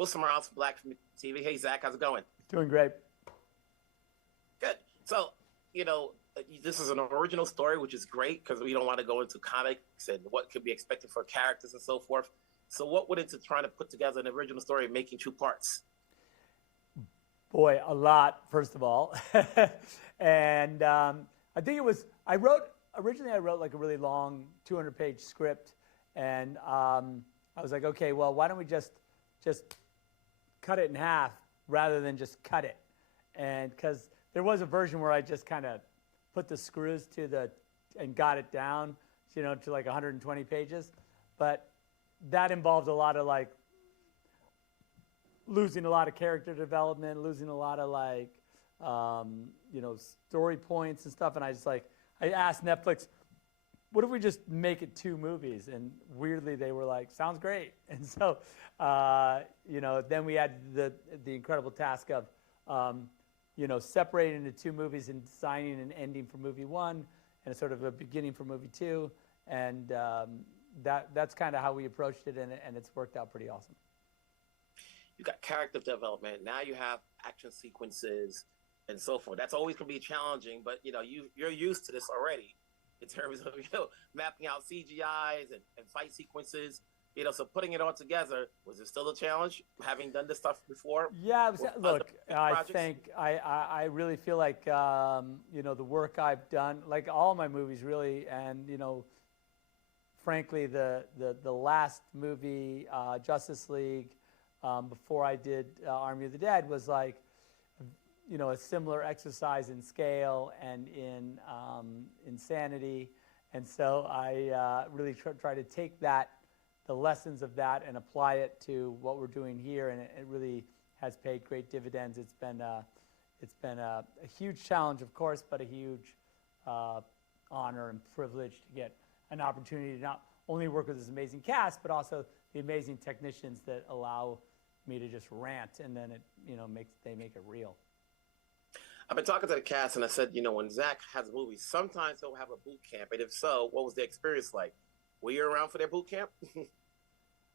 Wilson Morales from Black TV. Hey, Zach, how's it going? Doing great. Good. So, this is an original story, which is great because we don't want to go into comics and what could be expected for characters and so forth. So what went into trying to put together an original story and making 2 parts? Boy, a lot, first of all. And I think it was, originally I wrote like a really long 200-page script. And I was like, okay, well, why don't we just cut it in half rather than just cut it? And because there was a version where I just kind of put the screws and got it down, to like 120 pages. But that involved a lot of like losing a lot of character development, losing a lot of like, story points and stuff. And I asked Netflix, what if we just make it 2 movies? And weirdly, they were like, sounds great. And so, then we had the incredible task of, separating into 2 movies and designing an ending for movie 1 and a sort of a beginning for movie 2. And that's kind of how we approached it, and it's worked out pretty awesome. You got character development. Now you have action sequences and so forth. That's always going to be challenging, but you're used to this already in terms of mapping out CGIs and fight sequences. So putting it all together, was it still a challenge having done this stuff before? Yeah, look, I really feel like the work I've done, like all my movies really, and frankly the last movie, Justice League, before I did Army of the Dead, was like a similar exercise in scale and in insanity. And so I really try to take the lessons of that and apply it to what we're doing here, and it really has paid great dividends. It's been a huge challenge, of course, but a huge honor and privilege to get an opportunity to not only work with this amazing cast, but also the amazing technicians that allow me to just rant, and then they make it real. I've been talking to the cast, and I said, when Zach has a movie, sometimes they'll have a boot camp, and if so, what was the experience like? Were you around for their boot camp?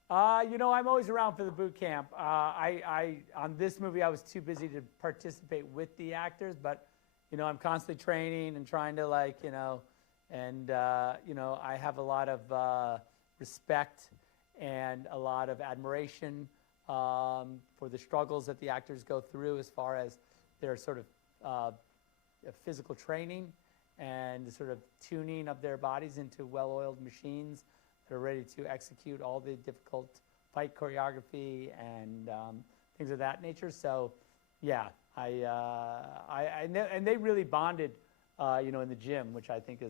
I'm always around for the boot camp. On this movie, I was too busy to participate with the actors, but, I'm constantly training and trying to I have a lot of respect and a lot of admiration for the struggles that the actors go through as far as their sort of physical training and the sort of tuning of their bodies into well-oiled machines that are ready to execute all the difficult fight choreography and things of that nature. So, yeah, and they really bonded, in the gym, which I think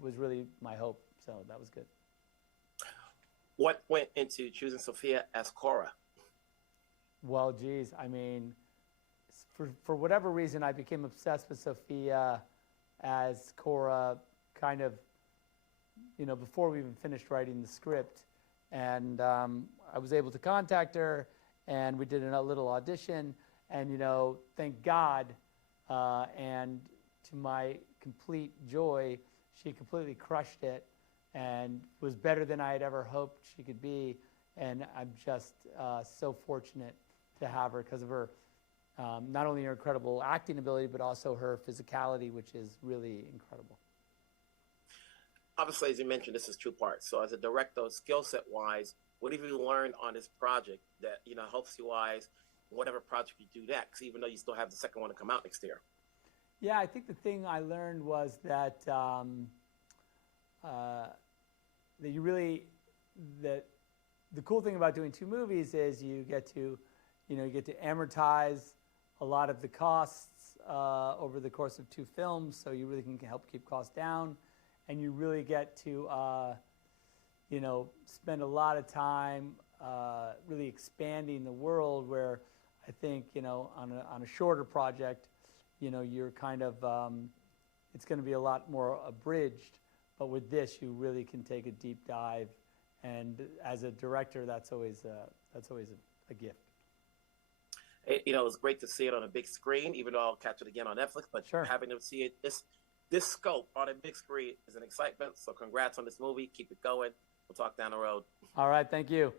was really my hope. So that was good. What went into choosing Sofia as Kora? Well, geez, I mean, for whatever reason, I became obsessed with Sofia as Kora kind of, before we even finished writing the script. And I was able to contact her, and we did a little audition. And, thank God, and to my complete joy, she completely crushed it and was better than I had ever hoped she could be. And I'm just so fortunate to have her because of her, not only her incredible acting ability, but also her physicality, which is really incredible. Obviously, as you mentioned, this is 2 parts. So as a director, skill set wise, what have you learned on this project that, helps you wise, whatever project you do next, even though you still have the second one to come out next year? Yeah, I think the thing I learned was that the cool thing about doing 2 movies is you get to amortize a lot of the costs over the course of 2 films, so you really can help keep costs down, and you really get to spend a lot of time really expanding the world. Where I think on a shorter project, you're kind of it's going to be a lot more abridged, but with this you really can take a deep dive, and as a director, that's always a gift. It's great to see it on a big screen, even though I'll catch it again on Netflix. But sure, having to see it this scope on a big screen is an excitement. So congrats on this movie. Keep it going. We'll talk down the road. All right. Thank you.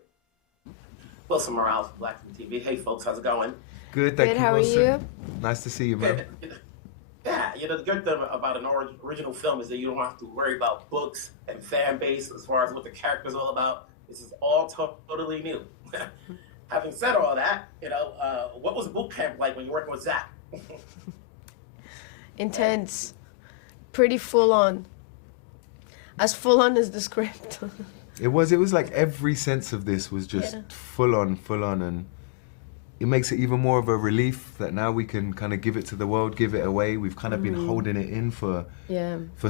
Wilson Morales from Black Film TV. Hey, folks, how's it going? Good, thank you, How are you? Nice to see you, man. Yeah, the good thing about an original film is that you don't have to worry about books and fan base as far as what the character's all about. This is all totally new. Having said all that, what was boot camp like when you were working with Zack? Intense. Pretty full on. As full on as the script. It was like every sense of this was just full on, and it makes it even more of a relief that now we can kind of give it to the world, give it away. We've kind of been holding it in for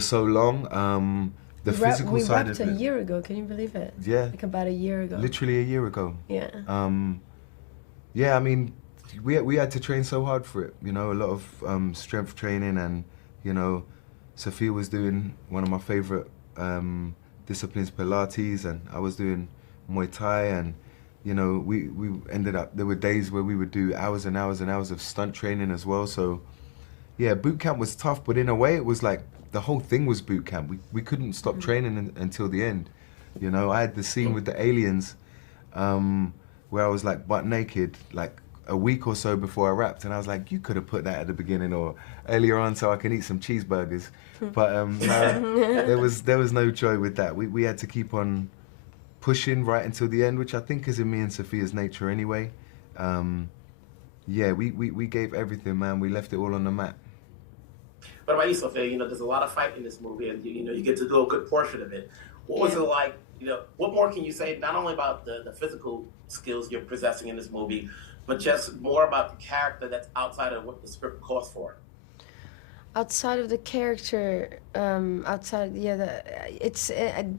so long. The physical side of it. We wrapped a year ago. Can you believe it? Yeah. Like about a year ago. Literally a year ago. Yeah. Yeah, I mean, we had to train so hard for it. A lot of strength training, and Sofia was doing one of my favorite disciplines, Pilates, and I was doing Muay Thai, and we ended up, there were days where we would do hours and hours and hours of stunt training as well. So yeah, boot camp was tough, but in a way it was like the whole thing was boot camp. We couldn't stop training until the end. I had the scene with the aliens where I was like butt naked like a week or so before I wrapped, and I was like, you could have put that at the beginning or earlier on so I can eat some cheeseburgers. But no, there was no joy with that. We had to keep on pushing right until the end, which I think is in me and Sofia's nature anyway. Yeah, we gave everything, man. We left it all on the mat. What about you, Sophia? There's a lot of fight in this movie, and you get to do a good portion of it. What was it like? What more can you say, not only about the physical skills you're possessing in this movie, but just more about the character that's outside of what the script calls for? Outside of the character,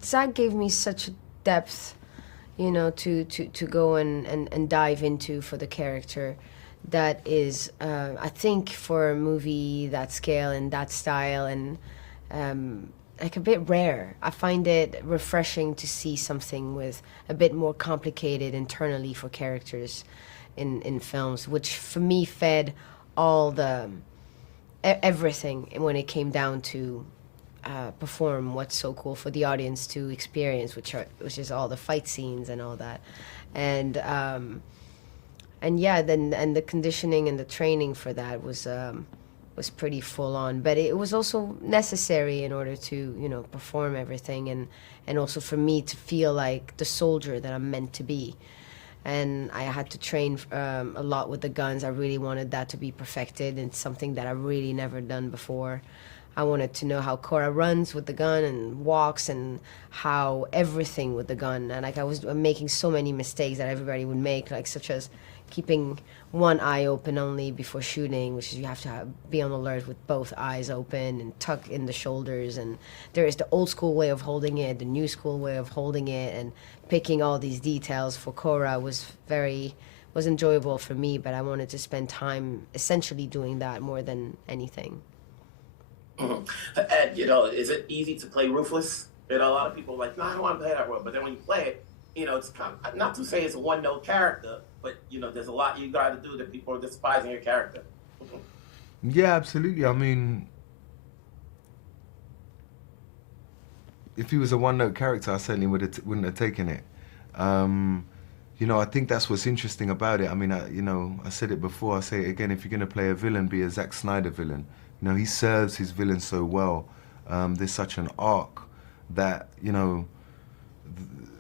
Zack gave me such depth, to go and dive into for the character. That is, I think, for a movie that scale and that style, and like a bit rare. I find it refreshing to see something with a bit more complicated internally for characters in films, which for me fed all the everything when it came down to perform what's so cool for the audience to experience, which is all the fight scenes and all that, and the conditioning and the training for that was pretty full on, but it was also necessary in order to perform everything, and also for me to feel like the soldier that I'm meant to be. And I had to train a lot with the guns. I really wanted that to be perfected, and something that I really never done before. I wanted to know how Kora runs with the gun and walks, and how everything with the gun. And like I was making so many mistakes that everybody would make, like such as keeping one eye open only before shooting, which is you have to be on alert with both eyes open and tuck in the shoulders. And there is the old school way of holding it, the new school way of holding it, and picking all these details for Kora was enjoyable for me, but I wanted to spend time essentially doing that more than anything. And, is it easy to play ruthless? A lot of people are like, no, I don't want to play that role. But then when you play it, it's kind of, not to say it's a one-note character, but, there's a lot you got to do that people are despising your character. Yeah, absolutely. I mean, if he was a one-note character, I certainly wouldn't have taken it. I think that's what's interesting about it. I mean, I said it before, I say it again, if you're going to play a villain, be a Zack Snyder villain. He serves his villain so well. There's such an arc that,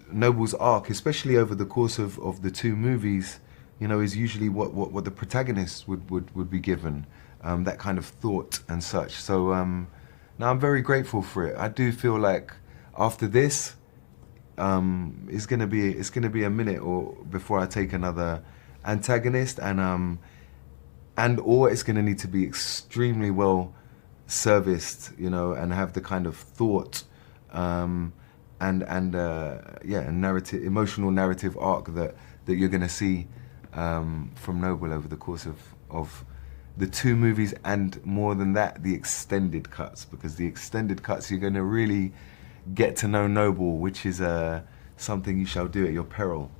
Noble's arc, especially over the course of the two movies, is usually what the protagonist would be given, that kind of thought and such. So now I'm very grateful for it. I do feel like after this, it's gonna be a minute or before I take another antagonist, and or it's gonna need to be extremely well serviced, and have the kind of thought, a emotional narrative arc that you're gonna see from Noble over the course of the two movies, and more than that, the extended cuts, because the extended cuts you're gonna really get to know Noble, which is something you shall do at your peril.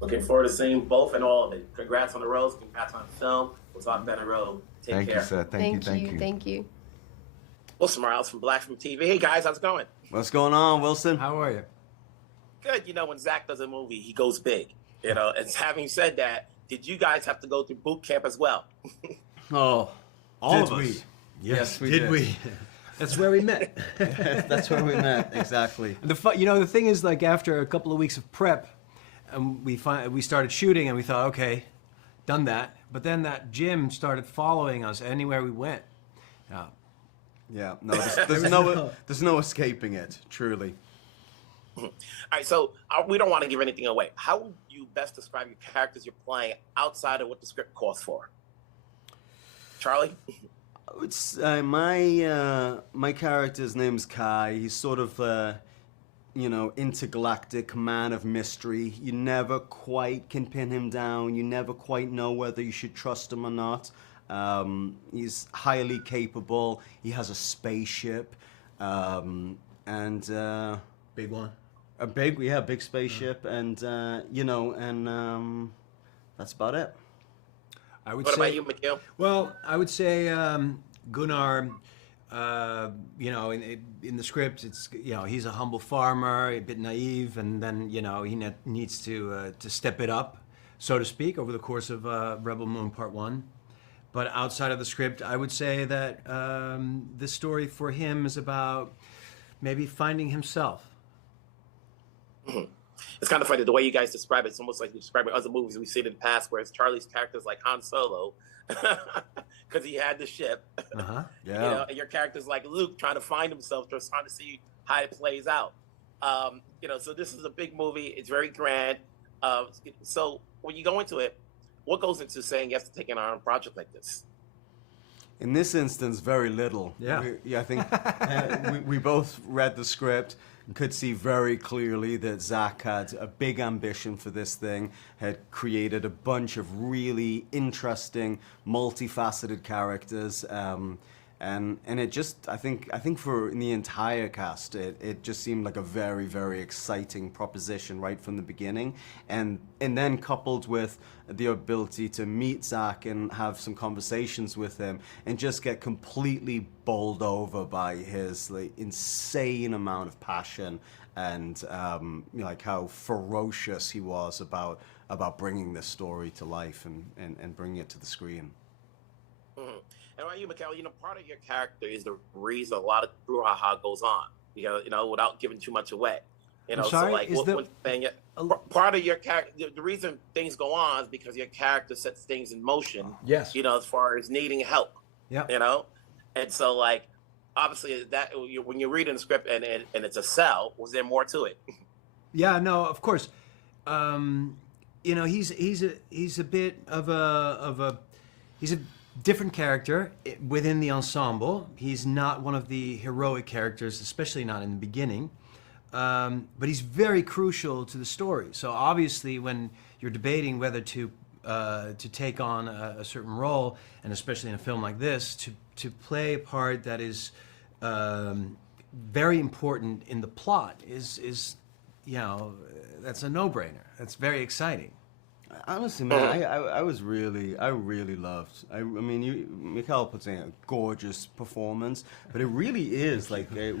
Looking forward to seeing both and all of it. Congrats on the roles, congrats on the film. We'll talk down the road. Take care. Thank you, sir. Thank you. Wilson Morales from Black Film TV. Hey guys, how's it going? What's going on, Wilson? How are you? Good. When Zack does a movie, he goes big. You know, and having said that, did you guys have to go through boot camp as well? Oh, all of us. Yes, we did. That's where we met. That's where we met, exactly. The thing is, like, after a couple of weeks of prep, we started shooting, and we thought, okay, done that. But then that gym started following us anywhere we went. Yeah, no, there's no escaping it, truly. All right, so we don't want to give anything away. How would you best describe your characters you're playing outside of what the script calls for? Charlie? It's my character's name's Kai. He's sort of intergalactic man of mystery. You never quite can pin him down. You never quite know whether you should trust him or not. He's highly capable. He has a spaceship, and Big one. a big spaceship, and that's about it. What about you, Michiel? Well, I would say Gunnar. In the script, it's he's a humble farmer, a bit naive, and then he needs to step it up, so to speak, over the course of Rebel Moon Part 1. But outside of the script, I would say that this story for him is about maybe finding himself. Mm-hmm. It's kind of funny the way you guys describe it. It's almost like you're describing other movies we've seen in the past, whereas Charlie's character is like Han Solo because he had the ship. Uh-huh. Yeah. And your character's like Luke trying to find himself, just trying to see how it plays out. So this is a big movie. It's very grand. So when you go into it, what goes into saying yes to taking on a project like this? In this instance, very little. Yeah. I think we both read the script and could see very clearly that Zack had a big ambition for this thing, had created a bunch of really interesting, multifaceted characters, and it just, I think for in the entire cast, it just seemed like a very, very exciting proposition right from the beginning, and then coupled with the ability to meet Zack and have some conversations with him and just get completely bowled over by his insane amount of passion and how ferocious he was about bringing this story to life and bringing it to the screen. Mm-hmm. And about you, Michiel, part of your character is the reason a lot of brouhaha goes on, without giving too much away. I'm sorry, part of your character, the reason things go on is because your character sets things in motion. Yes. As far as needing help. Yeah. And so obviously that when you're reading the script and it's a cell, was there more to it? Yeah, no, of course. He's a bit of a different character within the ensemble. He's not one of the heroic characters, especially not in the beginning. But he's very crucial to the story. So obviously, when you're debating whether to take on a certain role, and especially in a film like this, to play a part that is very important in the plot is that's a no-brainer. That's very exciting. Honestly, man, I really loved. Michiel puts in a gorgeous performance, but it really is like I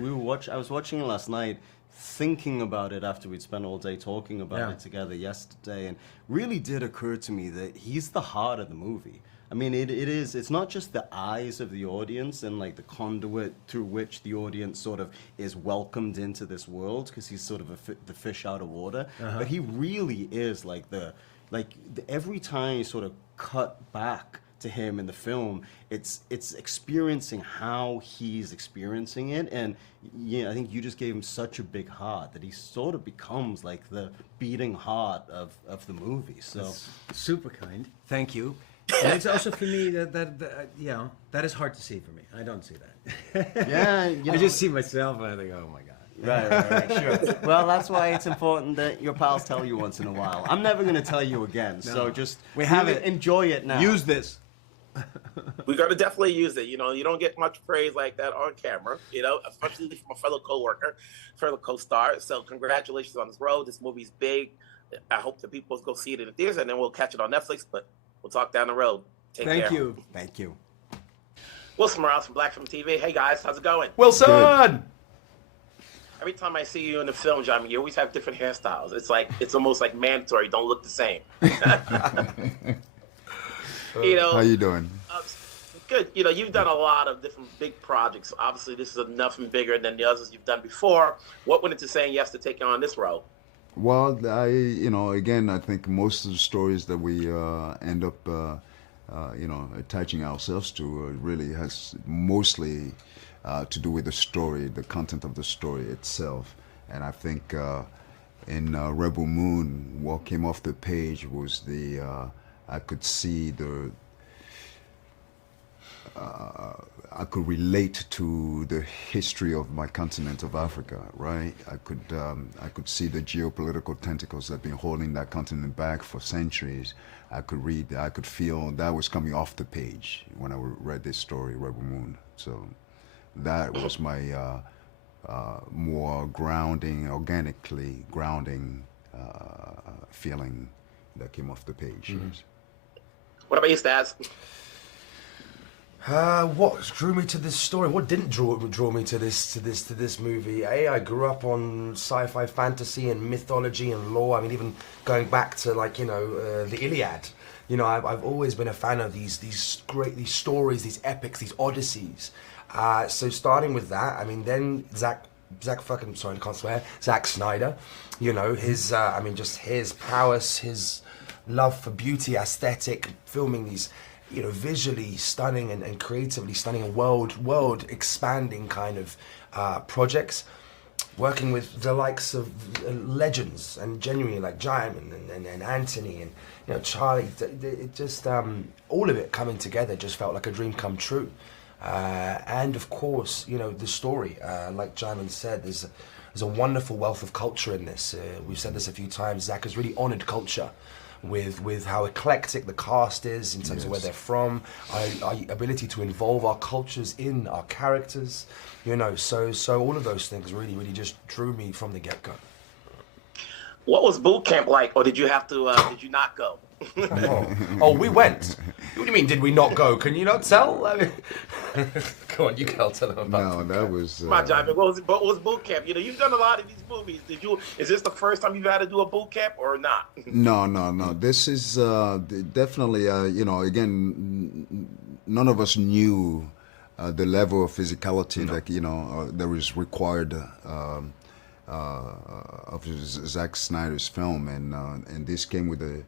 was watching it last night, thinking about it after we'd spent all day talking about it together yesterday, and really did occur to me that he's the heart of the movie. I mean, it's not just the eyes of the audience and like the conduit through which the audience sort of is welcomed into this world, because he's sort of the fish out of water, but he really is every time you sort of cut back to him in the film, it's experiencing how he's experiencing it, and I think you just gave him such a big heart that he sort of becomes like the beating heart of the movie. So that's super kind. Thank you. And it's also for me that is hard to see for me. I don't see that. Yeah, I just see myself and I think, oh my God. Right, sure. Well, that's why it's important that your pals tell you once in a while. I'm never going to tell you again, so just enjoy it now. Use this. We're going to definitely use it. You don't get much praise like that on camera, especially from a fellow co-worker, fellow co-star. So congratulations on this road. This movie's big. I hope that people go see it in the theaters, and then we'll catch it on Netflix, but we'll talk down the road. Take care. Thank you. Wilson Morales from Black Film TV. Hey, guys. How's it going? Wilson! every time I see you in the film, John, you always have different hairstyles. It's almost like mandatory. Don't look the same. How you doing? Good. You've done a lot of different big projects. Obviously, this is nothing bigger than the others you've done before. What went into saying yes to taking on this role? Well, again, I think most of the stories that we end up, attaching ourselves to really has mostly to do with the story, the content of the story itself. And I think in Rebel Moon, what came off the page was I could see I could relate to the history of my continent of Africa, right? I could see the geopolitical tentacles that have been holding that continent back for centuries. I could feel that was coming off the page when I read this story, Rebel Moon. So that was my more organically grounding feeling that came off the page. Mm-hmm. Yes. What about you, Staz? What drew me to this story? What didn't draw me to this movie? I grew up on sci-fi, fantasy, and mythology and lore. I mean, even going back to the Iliad. I've always been a fan of these stories, these epics, these odysseys. So starting with that, I mean, then Zack Snyder. His just his prowess, his love for beauty, aesthetic, filming these visually stunning and creatively stunning and world expanding kind of projects, working with the likes of legends and genuinely like Djimon and Anthony and Charlie. It just all of it coming together just felt like a dream come true. And of course, the story, like Djimon said, there's a wonderful wealth of culture in this. We've said this a few times. Zack has really honored culture with how eclectic the cast is in terms of where they're from, our ability to involve our cultures in our characters, so all of those things really just drew me from the get-go. What was boot camp like, or did you have to? Did you not go? Oh, we went. What do you mean? Did we not go? Can you not tell? I mean, go on, you can't tell them about. No, that was. Come on, John. What was boot camp? You've done a lot of these movies. Is this the first time you've had to do a boot camp or not? No. This is definitely. Again, none of us knew the level of physicality that was required. Of Zack Snyder's film, and this came with a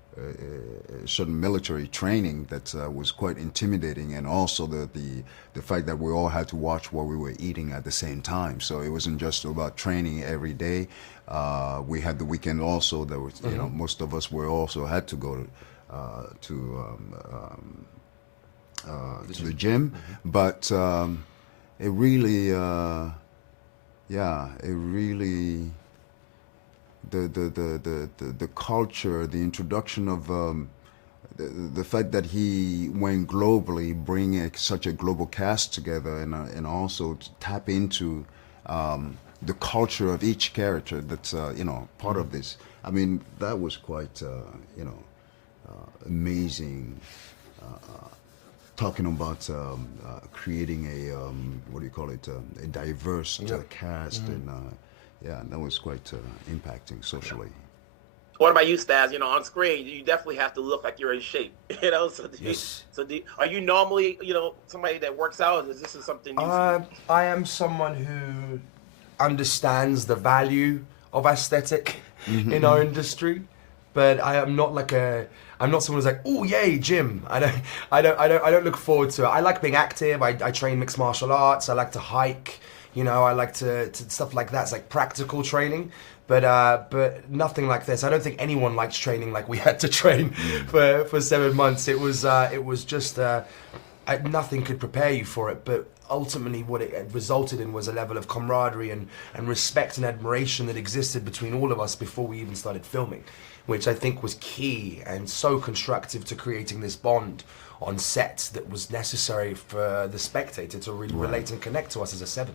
certain military training that was quite intimidating, and also the fact that we all had to watch what we were eating at the same time. So it wasn't just about training every day. We had the weekend also. That was most of us were also had to go to the gym, but it really. It really the culture, the introduction of the fact that he went globally, bring such a global cast together, and also tap into the culture of each character that's part of this. I mean, that was quite amazing. Talking about creating a diverse cast, and that was quite impacting socially. What about you, Staz? On screen, you definitely have to look like you're in shape. Are you normally, somebody that works out? Is this something you? I am someone who understands the value of aesthetic in our industry, but I am not I'm not someone who's like, oh yay, gym. I don't look forward to it. I like being active. I train mixed martial arts. I like to hike. I like to stuff like that. It's like practical training, but nothing like this. I don't think anyone likes training like we had to train for 7 months. It was just nothing could prepare you for it. But ultimately, what it resulted in was a level of camaraderie and respect and admiration that existed between all of us before we even started filming, which I think was key and so constructive to creating this bond on set that was necessary for the spectator to really relate and connect to us as a seven.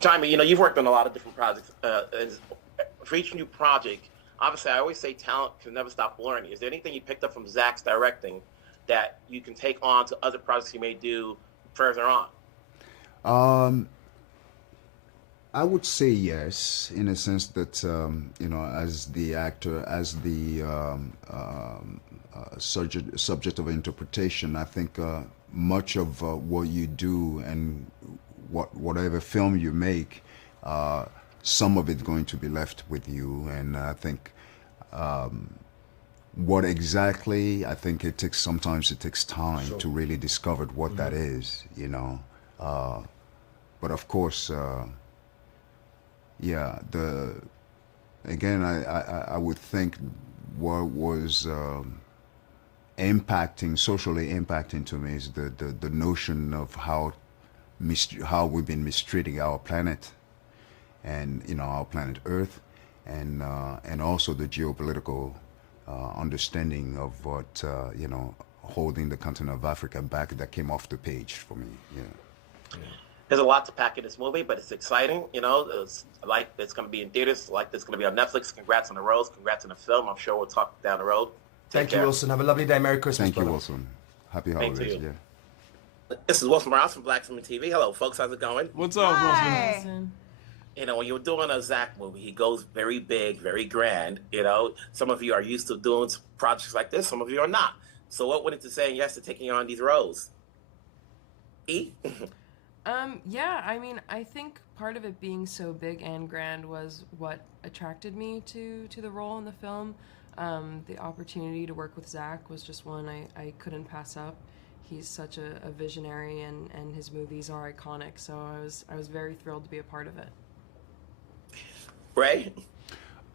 Djimon, you've worked on a lot of different projects. For each new project, obviously, I always say talent can never stop learning. Is there anything you picked up from Zack's directing that you can take on to other projects you may do further on? I would say yes, in a sense that you know, as the actor, as the subject of interpretation, I think much of what you do and whatever film you make, some of it's going to be left with you, and I think what exactly, I think sometimes it takes time to really discover what that is, you know. But of course, yeah, again, I would think what was socially impacting to me is the notion of how we've been mistreating our planet, and you know, our planet Earth, and also the geopolitical understanding of what you know, holding the continent of Africa back, that came off the page for me. Yeah. There's a lot to pack in this movie, but it's exciting. You know, it's going to be in theaters, like it's going to be on Netflix. Congrats on the roles, congrats on the film. I'm sure we'll talk down the road. Thank you, Wilson. Have a lovely day. Merry Christmas. Thank you, brother. Wilson. Happy holidays. Yeah. This is Wilson Morales from Black Film TV. Hello, folks. How's it going? What's up, Wilson? You know, when you're doing a Zack movie, he goes very big, very grand. You know, some of you are used to doing projects like this. Some of you are not. So what went into saying yes to taking on these roles? E? Yeah, I mean, I think part of it being so big and grand was what attracted me to the role in the film. The opportunity to work with Zack was just one I couldn't pass up. He's such a visionary, and his movies are iconic, so I was very thrilled to be a part of it. Ray?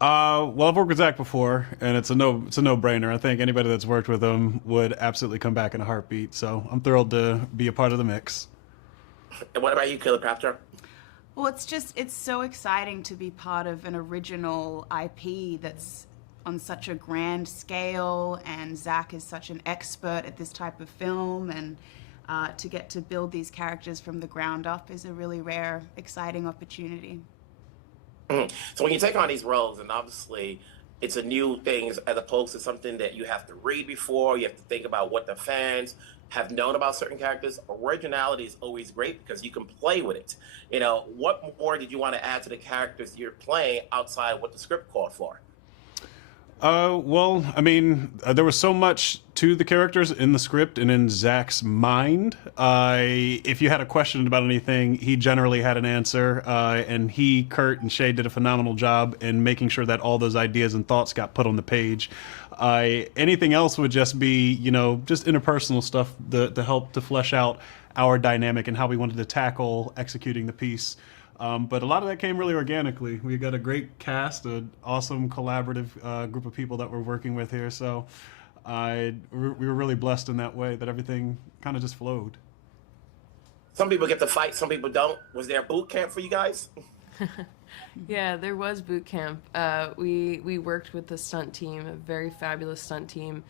Well, I've worked with Zack before, and it's a no-brainer. I think anybody that's worked with him would absolutely come back in a heartbeat, so I'm thrilled to be a part of the mix. And what about you, Cleopatra? Well, it's so exciting to be part of an original IP that's on such a grand scale, and Zack is such an expert at this type of film, and to get to build these characters from the ground up is a really rare, exciting opportunity. So when you take on these roles, and obviously it's a new thing as opposed to something that you have to read before, you have to think about what the fans have known about certain characters. Originality is always great because you can play with it. You know, what more did you want to add to the characters you're playing outside what the script called for? Well, I mean, there was so much to the characters in the script and in Zack's mind. If you had a question about anything, he generally had an answer, and Kurt, and Shay did a phenomenal job in making sure that all those ideas and thoughts got put on the page. Anything else would just be, you know, just interpersonal stuff to help to flesh out our dynamic and how we wanted to tackle executing the piece. But a lot of that came really organically. We got a great cast, an awesome collaborative group of people that we're working with here. So we were really blessed in that way, that everything kind of just flowed. Some people get to fight, some people don't. Was there a boot camp for you guys? Yeah, there was boot camp. We worked with the stunt team, a very fabulous stunt team.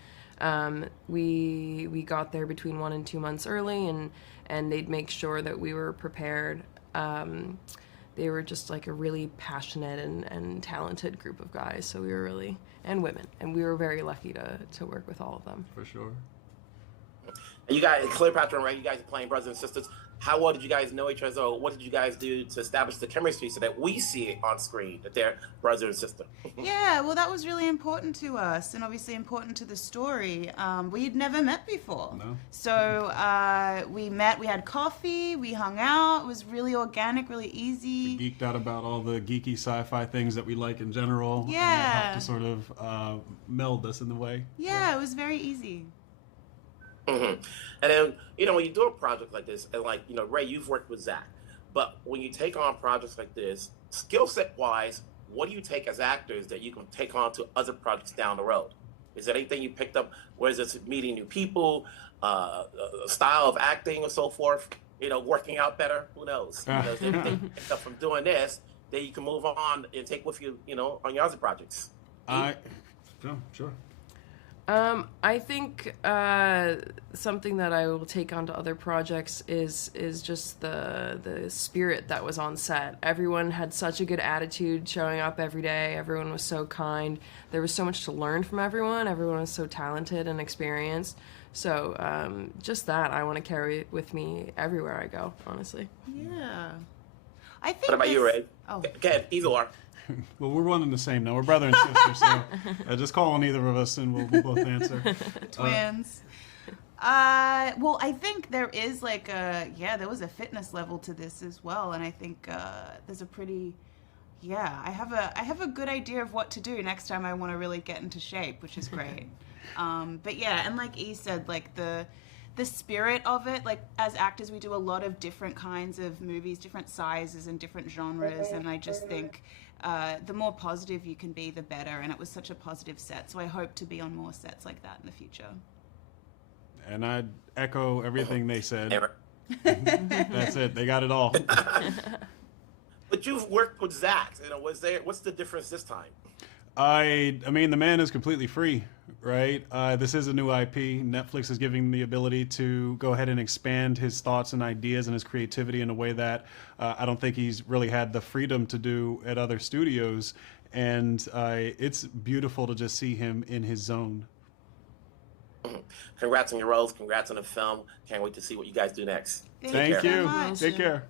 We got there between 1 and 2 months early, and they'd make sure that we were prepared. They were just like a really passionate and talented group of guys, so we were really, and women, and we were very lucky to work with all of them. For sure. And you guys, Cleopatra and Ray, you guys are playing brothers and sisters. How well did you guys know each other, or what did you guys do to establish the chemistry so that we see it on screen, that they're brother and sister? Yeah, well, that was really important to us, and obviously important to the story. We'd never met before. No. So we met, we had coffee, we hung out. It was really organic, really easy. We geeked out about all the geeky sci-fi things that we like in general. Yeah. And it helped to sort of meld us in the way. Yeah, it was very easy. Mm-hmm. And then, you know, when you do a project like this, and like, you know, Ray, you've worked with Zack, but when you take on projects like this, skill set wise, what do you take as actors that you can take on to other projects down the road? Is there anything you picked up, whether it's meeting new people, style of acting or so forth, you know, working out better? Who knows? You know, is there anything you picked up from doing this that you can move on and take with you, you know, on your other projects? Sure. I think something that I will take onto other projects is just the spirit that was on set. Everyone had such a good attitude showing up every day. Everyone was so kind. There was so much to learn from everyone. Everyone was so talented and experienced. So just that I want to carry with me everywhere I go, honestly. Yeah. I think. What about you, Ray? Oh. Okay, either or. Well, we're one and the same now. We're brother and sister, so just call on either of us and we'll both answer. Twins. Well, I think there is like there was a fitness level to this as well, and I think there's a pretty, I have a good idea of what to do next time I want to really get into shape, which is great. But yeah, and like E said, like the spirit of it, like as actors we do a lot of different kinds of movies, different sizes and different genres, and I just think the more positive you can be, the better, and it was such a positive set, so I hope to be on more sets like that in the future. And I'd echo everything they said. That's it. They got it all. But you've worked with Zack. You know, what's the difference this time? I mean, the man is completely free, right? This is a new IP. Netflix is giving him the ability to go ahead and expand his thoughts and ideas and his creativity in a way that I don't think he's really had the freedom to do at other studios. And it's beautiful to just see him in his zone. Congrats on your roles. Congrats on the film. Can't wait to see what you guys do next. Thank you. So much. Take care.